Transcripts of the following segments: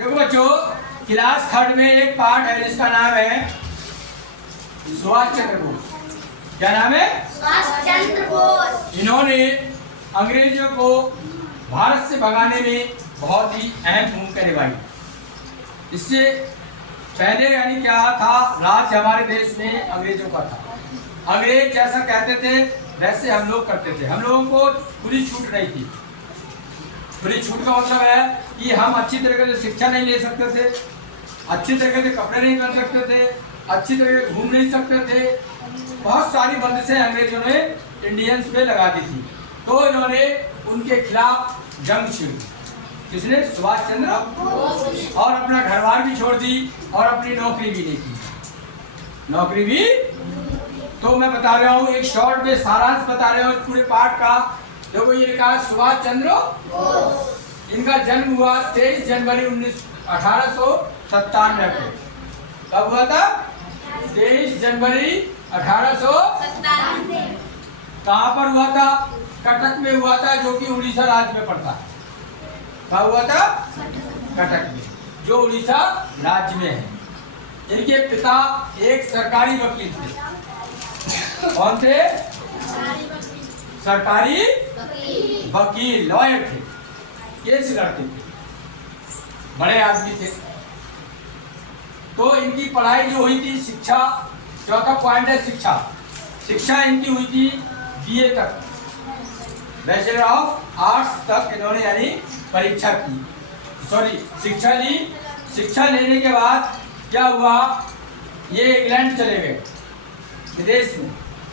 देखो बच्चों, class third में एक पार्ट है जिसका नाम है सुभाष चंद्र बोस। क्या नाम है? सुभाष चंद्र बोस। इन्होंने अंग्रेजों को भारत से भगाने में बहुत ही अहम भूमिका निभाई। इससे पहले यानी क्या था, राज्य हमारे देश में अंग्रेजों का था। अंग्रेज जैसा कहते थे वैसे हम लोग करते थे। हम लोगों को खुली छूट नहीं थी। खुली छूट का मतलब है कि हम अच्छी तरीके से शिक्षा नहीं ले सकते थे, अच्छी तरीके से कपड़े नहीं पहन सकते थे, अच्छी तरीके से घूम नहीं सकते थे। बहुत सारी बंदिशें अंग्रेजों ने इंडियंस पे लगा दी थी। तो इन्होंने उनके खिलाफ जंग छेड़ी। किसने? सुभाष चंद्र बोस। और अपना घर बार भी छोड़ दी और अपनी नौकरी भी नहीं की। नौकरी भी तो मैं बता रहा हूँ, एक शॉर्ट में सारांश बता रहा हूँ पूरे पाठ का। देखो ये लिखा है सुभाष चंद्र बोस। इनका जन्म हुआ 23 जनवरी 1897 को। कब हुआ था? 23 जनवरी 1897। कहाँ पर हुआ था? कटक में हुआ था, जो कि उड़ीसा राज्य में पड़ता है। कहाँ हुआ था? कटक में, जो उड़ीसा राज्य में है। इनके पिता एक सरकारी वकील थे। कौन थे? सरकारी वकील, लॉयर थे। केस लड़ते थे, बड़े आदमी थे। तो इनकी पढ़ाई जो हुई थी, शिक्षा, चौथा पॉइंट है शिक्षा। शिक्षा इनकी हुई थी बीए तक, बैचलर ऑफ आर्ट्स तक इन्होंने यानी परीक्षा की, सॉरी शिक्षा ली। शिक्षा लेने के बाद क्या हुआ, ये इंग्लैंड चले गए, विदेश में।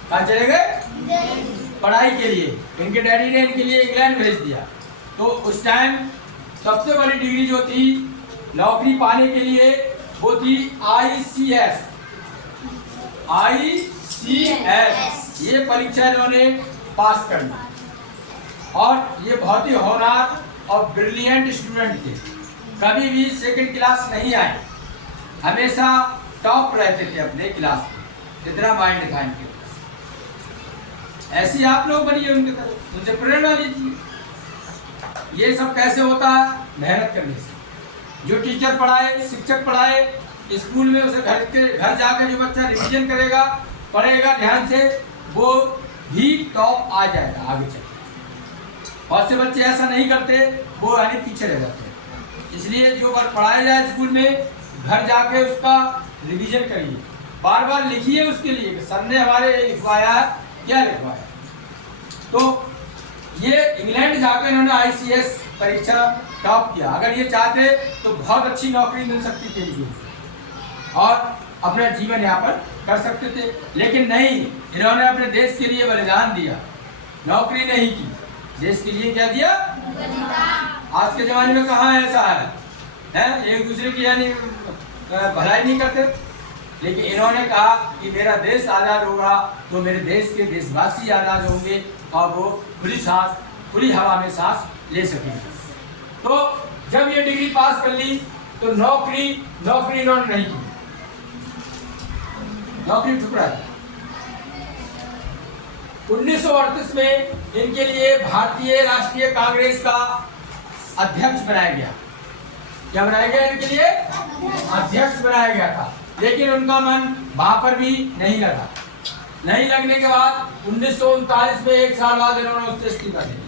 कहाँ चले गए? पढ़ाई के लिए। इनके डैडी ने इनके लिए इंग्लैंड भेज दिया। तो उस टाइम सबसे बड़ी डिग्री जो थी नौकरी पाने के लिए, वो थी ICS। ये परीक्षा इन्होंने पास कर ली। और ये बहुत ही होनहार और ब्रिलियंट स्टूडेंट थे। कभी भी सेकंड क्लास नहीं आए, हमेशा टॉप रहते थे अपने क्लास में। इतना माइंड था इनके। ऐसी आप लोग बनिए उनकी तरह, उनसे प्रेरणा लीजिए। ये सब कैसे होता है? मेहनत करने से। जो टीचर पढ़ाए, शिक्षक पढ़ाए स्कूल में, उसे घर जाकर जो बच्चा रिवीजन करेगा, पढ़ेगा ध्यान से, वो भी टॉप आ जाएगा आगे चल। बहुत से बच्चे ऐसा नहीं करते, वो यानी पीछे रह जाते हैं। इसलिए जो बार पढ़ाया जाए स्कूल में, घर जाके उसका रिवीजन करिए, बार बार लिखिए उसके लिए सर ने हमारे लिखवाया, क्या लिखवाया। तो ये इंग्लैंड जाकर इन्होंने ICS परीक्षा टॉप किया। अगर ये चाहते तो बहुत अच्छी नौकरी मिल सकती थी इनको और अपना जीवन यापन कर सकते थे, लेकिन नहीं, इन्होंने अपने देश के लिए बलिदान दिया। नौकरी नहीं की, देश के लिए क्या दिया? आज के जमाने में कहाँ ऐसा है? एक दूसरे की यानी भलाई नहीं करते। लेकिन इन्होंने कहा कि मेरा देश आज़ाद होगा तो मेरे देश के देशवासी आज़ाद होंगे और वो खुली सांस, खुली हवा में सांस ले सकेंगे। तो जब ये डिग्री पास कर ली तो नौकरी इन्होंने नहीं की, नौकरी ठुकरा दी। 1938 में इनके लिए भारतीय राष्ट्रीय कांग्रेस का अध्यक्ष बनाया गया। क्या बनाया गया? इनके लिए अध्यक्ष बनाया गया था। लेकिन उनका मन वहां पर भी नहीं लगा। नहीं लगने के बाद 1939 में, एक साल बाद, इन्होंने उससे इस्तीफा दे दिया।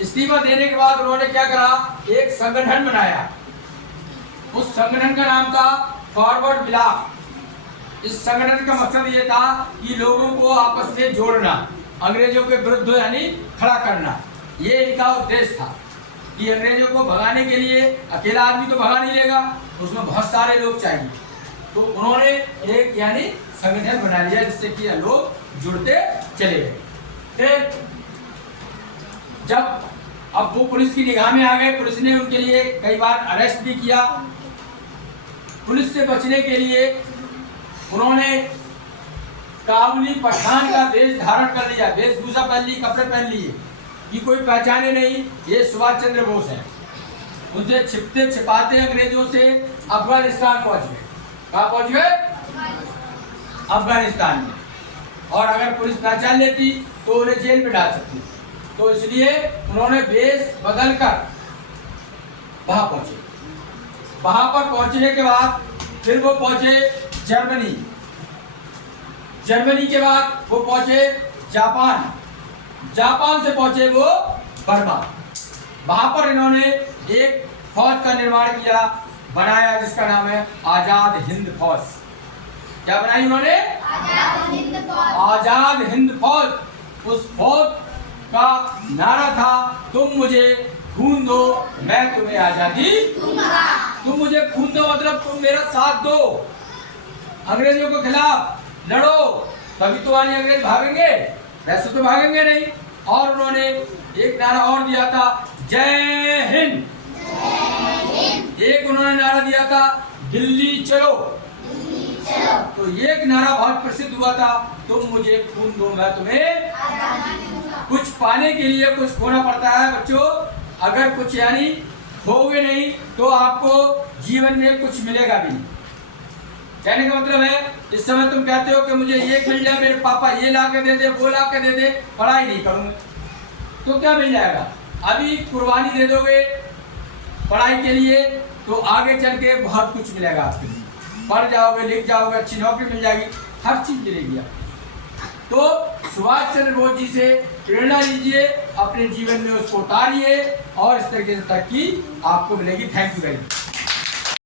इस्तीफा देने के बाद उन्होंने क्या करा, एक संगठन बनाया। उस संगठन का नाम था फॉरवर्ड ब्लॉक। इस संगठन का मकसद ये था कि लोगों को आपस में जोड़ना, अंग्रेजों के विरुद्ध यानी खड़ा करना। ये इनका उद्देश्य था कि अंग्रेजों को भगाने के लिए अकेला आदमी तो भगा नहीं लेगा, उसमें बहुत सारे लोग चाहिए। तो उन्होंने एक यानी संगठन बना लिया जिससे कि लोग जुड़ते चले गए। फिर जब अब वो पुलिस की निगाह में आ गए, पुलिस ने उनके लिए कई बार अरेस्ट भी किया। पुलिस से बचने के लिए उन्होंने काबुली पठान का वेश धारण कर लिया, वेशभूषा पहन ली, कपड़े पहन लिए कि कोई पहचाने नहीं ये सुभाष चंद्र बोस है। उनसे छिपते छिपाते अंग्रेजों से अफगानिस्तान पहुंच गए। कहाँ पहुंच गए? अफगानिस्तान में। और अगर पुलिस पहचान लेती तो उन्हें जेल में डाल सकती। तो इसलिए उन्होंने वेश बदलकर वहां पहुंचे। वहां पर पहुंचने के बाद फिर वो पहुंचे जर्मनी। जर्मनी के बाद वो पहुंचे जापान। जापान से पहुंचे वो बर्मा। वहां पर इन्होंने एक फौज का निर्माण किया, बनाया, जिसका नाम है आजाद हिंद फौज। क्या बनाई उन्होंने? आजाद हिंद फौज। आजाद हिंद फौज। उस फौज का नारा था, तुम मुझे खून दो, मैं तुम्हें आजादी दूंगा। तुम मुझे खून दो मतलब तुम मेरा साथ दो, अंग्रेजों के खिलाफ लड़ो, तभी तो वाली अंग्रेज भागेंगे, वैसे तो भागेंगे नहीं। और उन्होंने एक नारा और दिया था, जय हिंद। एक उन्होंने नारा दिया था, दिल्ली चलो। तो एक नारा बहुत प्रसिद्ध हुआ था, तुम मुझे खून दो, मैं तुम्हें आजादी दूंगा। कुछ पाने के लिए कुछ खोना पड़ता है बच्चों। अगर कुछ यानी खोगे नहीं तो आपको जीवन में कुछ मिलेगा भी नहीं। कहने का मतलब है, इस समय तुम कहते हो कि मुझे ये मिल जाए, मेरे पापा ये ला के दे दे, वो ला के दे दे, पढ़ाई नहीं करूंगा तो क्या मिल जाएगा? अभी कुर्बानी दे दोगे पढ़ाई के लिए तो आगे चल के बहुत कुछ मिलेगा आपके लिए। पढ़ जाओगे, लिख जाओगे, अच्छी नौकरी मिल जाएगी, हर चीज मिलेगी आपको। तो सुभाष चंद्र बोस जी से प्रेरणा लीजिए, अपने जीवन में उसको उतारिए और इस तरीके से तरक्की आपको मिलेगी। Thank you very much.